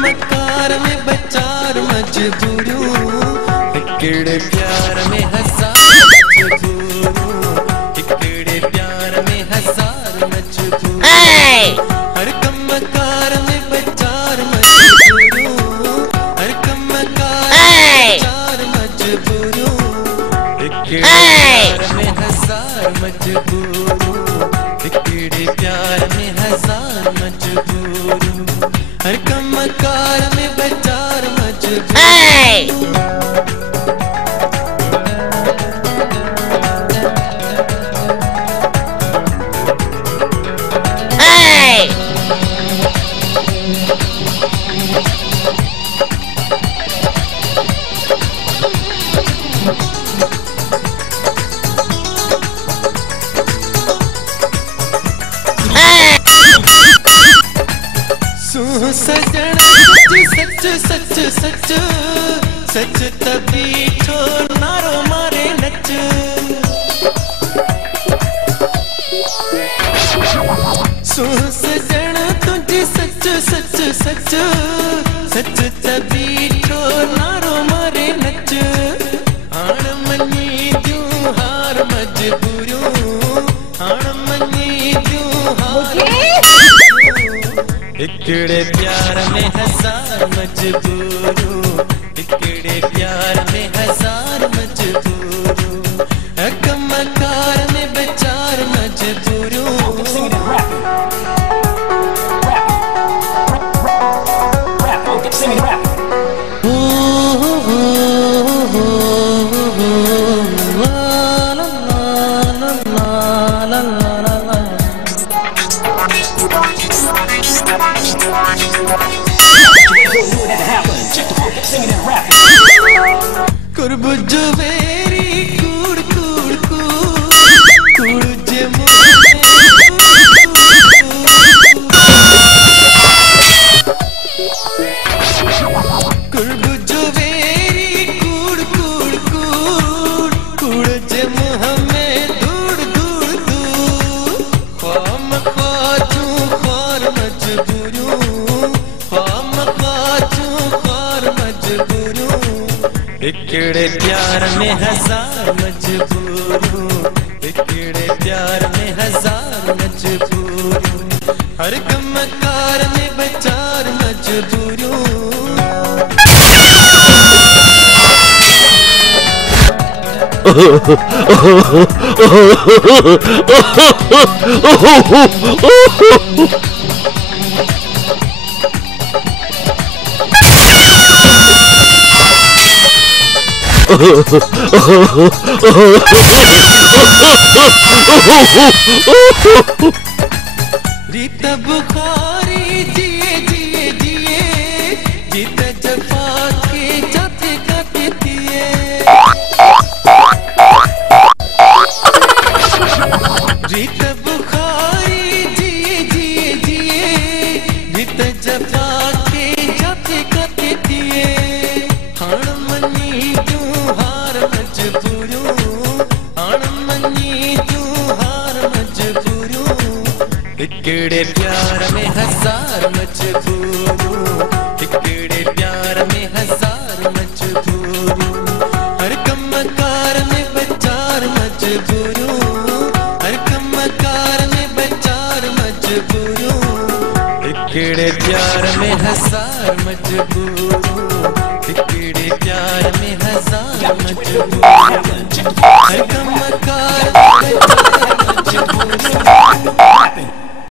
मकार में बचार मजबूरू, हिकड़े प्यार में हजार मजबूरू, हिकड़े प्यार में हजार मजबूरू। हर कम मकार में बचार मजबूरू, हर कम मकार में बचार मजबूरू, हिकड़े प्यार में हजार मजबूरू, हिकड़े प्यार में हजार मजबूरू। हर कम मकार में बचार मजबूरू। सजन सच सच सच सच तभी छोड़ नारो मारे नच। सजन तुझे सच सच सच सच तभी छोड़ नारो मारे नच। हाण मनी जूं हार मजबूरू, हाण मनी जूं हार हिकड़े प्यार में हजार मजबूरू, हिकड़े प्यार में हजार मजबूरू। हकम मकार में बचार मजबूरू। कुर्ब जुवेरी कूड़ कूड़ कूड़ कूड़ जे कुर्ब जुवेरी कूड़ कूड़ कूड़ कूड़ जे हमें दूड़ दूड़ दूड़। ख्वाम ख्वाजू ख्वार मजबूरू, ख्वाम ख्वाजू ख्वार मजबूरू। हिकड़े प्यार में हजार मजबूरू, हिकड़े प्यार में हजार मजबूरू। हर कम मकार में बचार मजबूरू। रीता बुखारी जिए जिए जिए जीता जफा के जाते काटे दिए। रीता बुखारी जिए जिए जिए जीता जफा के जाते काटे दिए। हाण मनी जूं हार मजबूरू, हाण मनी जूं हार मजबूरू। हिकड़े प्यार में हजार मजबूरू, हिकड़े प्यार में हजार मजबूरू। हर कम मकार में बचार मजबूरू, हर कम मकार में बचार मजबूरू। हिकड़े प्यार में हजार मजबूरू, हिकड़े प्यार में हजार मजबूरू।